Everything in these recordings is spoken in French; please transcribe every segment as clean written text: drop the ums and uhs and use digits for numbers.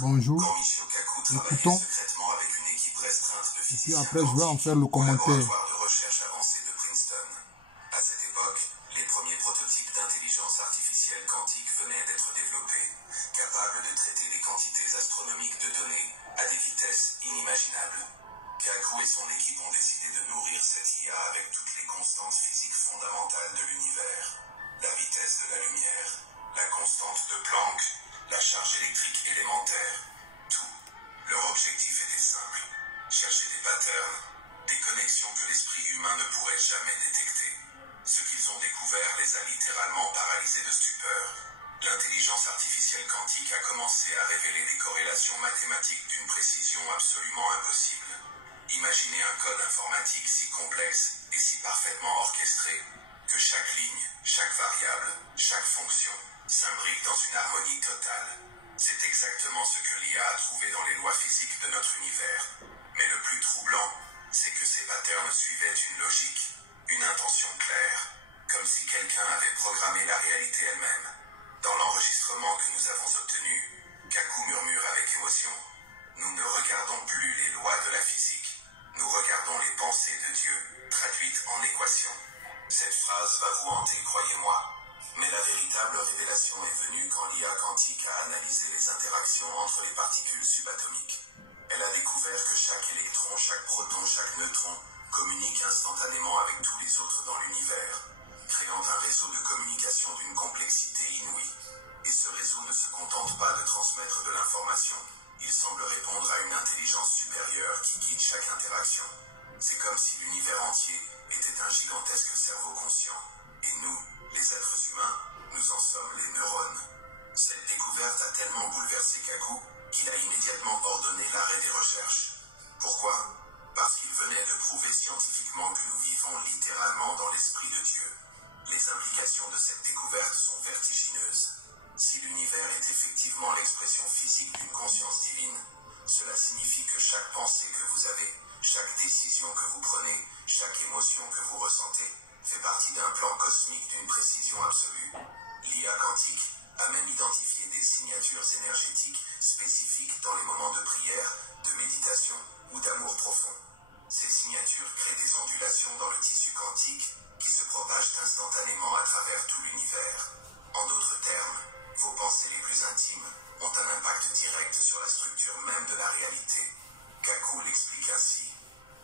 Bonjour, écoutons. Et puis après, je vais en faire le commentaire. Capable de traiter des quantités astronomiques de données à des vitesses inimaginables. Kaku et son équipe ont décidé de nourrir cette IA avec toutes les constantes physiques fondamentales de l'univers. La vitesse de la lumière, la constante de Planck, la charge électrique élémentaire, tout. Leur objectif était simple, chercher des patterns, des connexions que l'esprit humain ne pourrait jamais détecter. Ce qu'ils ont découvert les a littéralement paralysés de stupeur. L'intelligence artificielle quantique a commencé à révéler des corrélations mathématiques d'une précision absolument impossible. Imaginez un code informatique si complexe et si parfaitement orchestré que chaque ligne, chaque variable, chaque fonction s'imbrique dans une harmonie totale. C'est exactement ce que l'IA a trouvé dans les lois physiques de notre univers. Mais le plus troublant, c'est que ces patterns suivaient une logique, une intention claire, comme si quelqu'un avait programmé la réalité elle-même. Dans l'enregistrement que nous avons obtenu, Kaku murmure avec émotion. Nous ne regardons plus les lois de la physique. Nous regardons les pensées de Dieu, traduites en équations. Cette phrase va vous hanter, croyez-moi. Mais la véritable révélation est venue quand l'IA quantique a analysé les interactions entre les particules subatomiques. Elle a découvert que chaque électron, chaque proton, chaque neutron communique instantanément avec tous les autres dans l'univers, créant un réseau de communication d'une complexité inouïe. Et ce réseau ne se contente pas de transmettre de l'information, il semble répondre à une intelligence supérieure qui guide chaque interaction. C'est comme si l'univers entier était un gigantesque cerveau conscient. Et nous, les êtres humains, nous en sommes les neurones. Cette découverte a tellement bouleversé Kaku qu'il a immédiatement ordonné l'arrêt des recherches. Pourquoi ? Parce qu'il venait de prouver scientifiquement que nous vivons littéralement dans l'esprit de Dieu. Les implications de cette découverte sont vertigineuses. Si l'univers est effectivement l'expression physique d'une conscience divine, cela signifie que chaque pensée que vous avez, chaque décision que vous prenez, chaque émotion que vous ressentez, fait partie d'un plan cosmique d'une précision absolue. L'IA quantique a même identifié des signatures énergétiques spécifiques dans les moments de prière, de méditation ou d'amour profond. Ces signatures créent des ondulations dans le tissu quantique qui se propagent instantanément à travers tout l'univers. En d'autres termes, vos pensées les plus intimes ont un impact direct sur la structure même de la réalité. Kaku l'explique ainsi.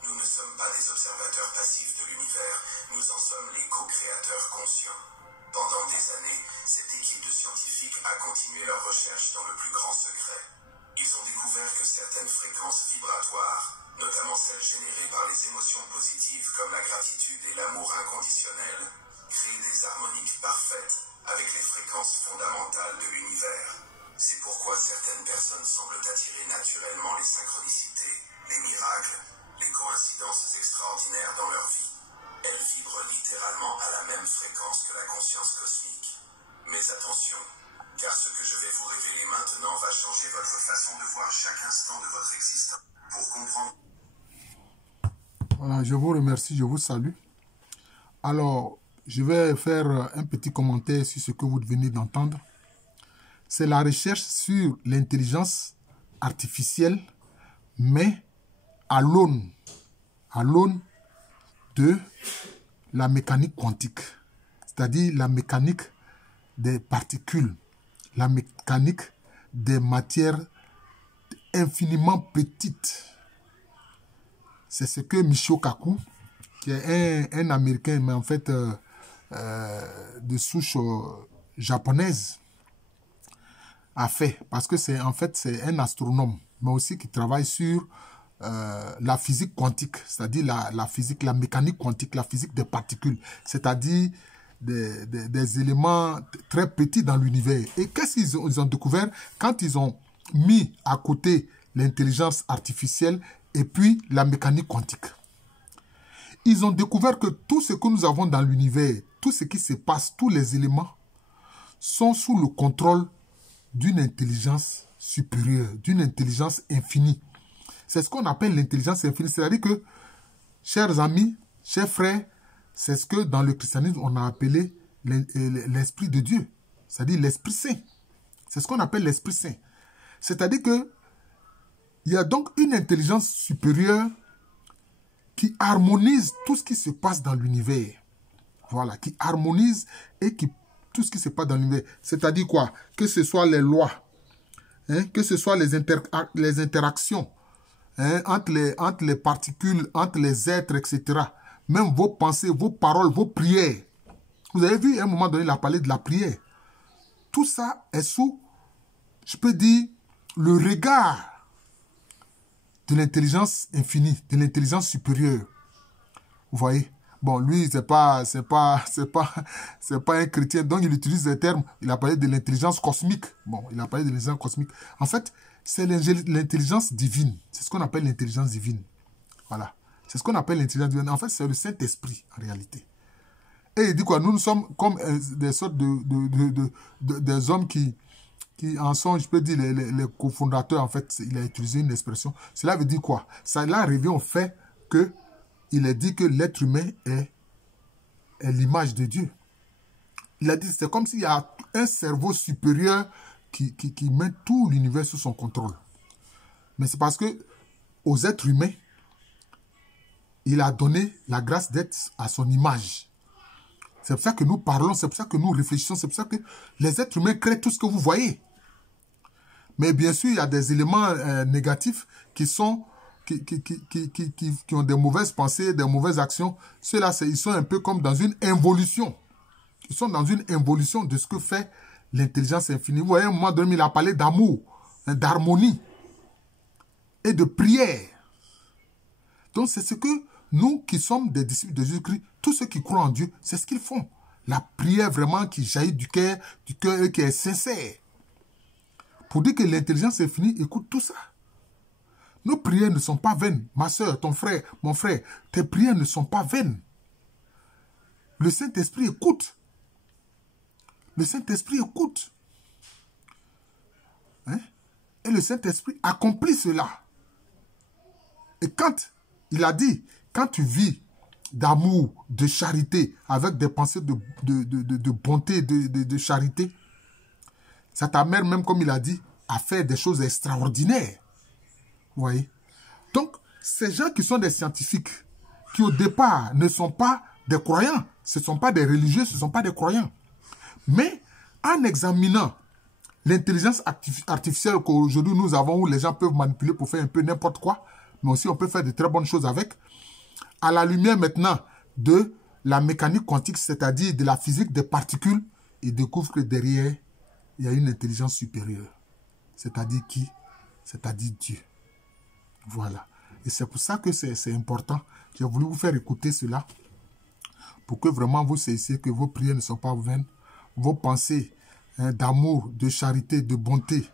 Nous ne sommes pas des observateurs passifs de l'univers, nous en sommes les co-créateurs conscients. Pendant des années, cette équipe de scientifiques a continué leurs recherches dans le plus grand secret. Ils ont découvert que certaines fréquences vibratoires, notamment celles générées par les émotions positives comme la gratitude et l'amour inconditionnel, créent des harmoniques parfaites avec les fréquences fondamentales de l'univers. C'est pourquoi certaines personnes semblent attirer naturellement les synchronicités, les miracles, les coïncidences extraordinaires dans leur vie. Elles vibrent littéralement à la même fréquence que la conscience cosmique. Mais attention, car ce que je vais vous révéler maintenant va changer votre façon de voir chaque instant de votre existence. Pour comprendre... Voilà, je vous remercie, je vous salue. Alors, je vais faire un petit commentaire sur ce que vous venez d'entendre. C'est la recherche sur l'intelligence artificielle, mais à l'aune de la mécanique quantique, c'est-à-dire la mécanique des particules, la mécanique des matières infiniment petites. C'est ce que Michio Kaku, qui est un Américain, mais en fait de souche japonaise, a fait. Parce que c'est un astronome, mais aussi qui travaille sur la physique quantique, c'est-à-dire la physique, la mécanique quantique, la physique des particules, c'est-à-dire des éléments très petits dans l'univers. Et qu'est-ce qu'ils ont découvert quand ils ont mis à côté l'intelligence artificielle et puis la mécanique quantique? Ils ont découvert que tout ce que nous avons dans l'univers, tout ce qui se passe, tous les éléments, sont sous le contrôle d'une intelligence supérieure, d'une intelligence infinie. C'est ce qu'on appelle l'intelligence infinie. C'est-à-dire que, chers amis, chers frères, c'est ce que dans le christianisme, on a appelé l'Esprit de Dieu. C'est-à-dire l'Esprit Saint. C'est ce qu'on appelle l'Esprit Saint. C'est-à-dire que il y a donc une intelligence supérieure qui harmonise tout ce qui se passe dans l'univers. Voilà, qui harmonise et qui tout ce qui se passe dans l'univers. C'est-à-dire quoi? Que ce soit les lois, hein, que ce soit les interactions, hein, entre les particules, entre les êtres, etc. Même vos pensées, vos paroles, vos prières. Vous avez vu, à un moment donné, il a parlé de la prière. Tout ça est sous, je peux dire, le regard de l'intelligence infinie, de l'intelligence supérieure. Vous voyez? Bon, lui, c'est pas un chrétien, donc il utilise des termes, il a parlé de l'intelligence cosmique. Bon, il a parlé de l'intelligence cosmique. En fait, c'est l'intelligence divine. C'est ce qu'on appelle l'intelligence divine. Voilà. C'est ce qu'on appelle l'intelligence divine. En fait, c'est le Saint-Esprit, en réalité. Et il dit quoi? Nous sommes comme des sortes des hommes qui en sont, je peux dire, les cofondateurs, en fait. Il a utilisé une expression. Cela veut dire quoi? Ça là revient au fait que il a dit que l'être humain est l'image de Dieu. Il a dit, c'est comme s'il y a un cerveau supérieur qui met tout l'univers sous son contrôle. Mais c'est parce que aux êtres humains, il a donné la grâce d'être à son image. C'est pour ça que nous parlons, c'est pour ça que nous réfléchissons, c'est pour ça que les êtres humains créent tout ce que vous voyez. Mais bien sûr, il y a des éléments négatifs qui ont des mauvaises pensées, des mauvaises actions. Ceux-là, ils sont un peu comme dans une involution. Ils sont dans une involution de ce que fait l'intelligence infinie. Vous voyez, à un moment donné, il a parlé d'amour, d'harmonie et de prière. Donc, c'est ce que nous qui sommes des disciples de Jésus-Christ, tous ceux qui croient en Dieu, c'est ce qu'ils font. La prière vraiment qui jaillit du cœur et qui est sincère. Pour dire que l'intelligence infinie écoute tout ça. Nos prières ne sont pas vaines. Ma soeur, ton frère, mon frère, tes prières ne sont pas vaines. Le Saint-Esprit écoute. Le Saint-Esprit écoute. Hein? Et le Saint-Esprit accomplit cela. Et quand il a dit, quand tu vis d'amour, de charité, avec des pensées de bonté, de charité, ça t'amène même, comme il a dit, à faire des choses extraordinaires. Vous voyez? Donc, ces gens qui sont des scientifiques, qui au départ ne sont pas des croyants, ce ne sont pas des religieux, ce ne sont pas des croyants. Mais en examinant l'intelligence artificielle qu'aujourd'hui nous avons, où les gens peuvent manipuler pour faire un peu n'importe quoi, mais aussi on peut faire de très bonnes choses avec, à la lumière maintenant de la mécanique quantique, c'est-à-dire de la physique des particules, ils découvrent que derrière, il y a une intelligence supérieure. C'est-à-dire qui? C'est-à-dire Dieu. Voilà. Et c'est pour ça que c'est important. J'ai voulu vous faire écouter cela pour que vraiment vous sachiez que vos prières ne sont pas vaines. Vos pensées d'amour, de charité, de bonté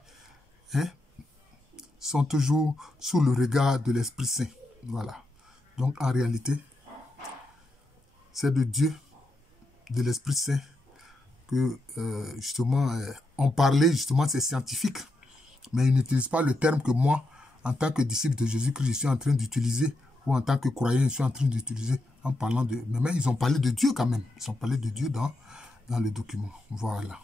sont toujours sous le regard de l'Esprit Saint. Voilà. Donc en réalité, c'est de Dieu, de l'Esprit Saint, que justement, on parlait justement, c'est scientifique, mais ils n'utilisent pas le terme que moi, en tant que disciple de Jésus-Christ, je suis en train d'utiliser, ou en tant que croyant, je suis en train d'utiliser en parlant de... Mais ils ont parlé de Dieu quand même. Ils ont parlé de Dieu dans le document. Voilà.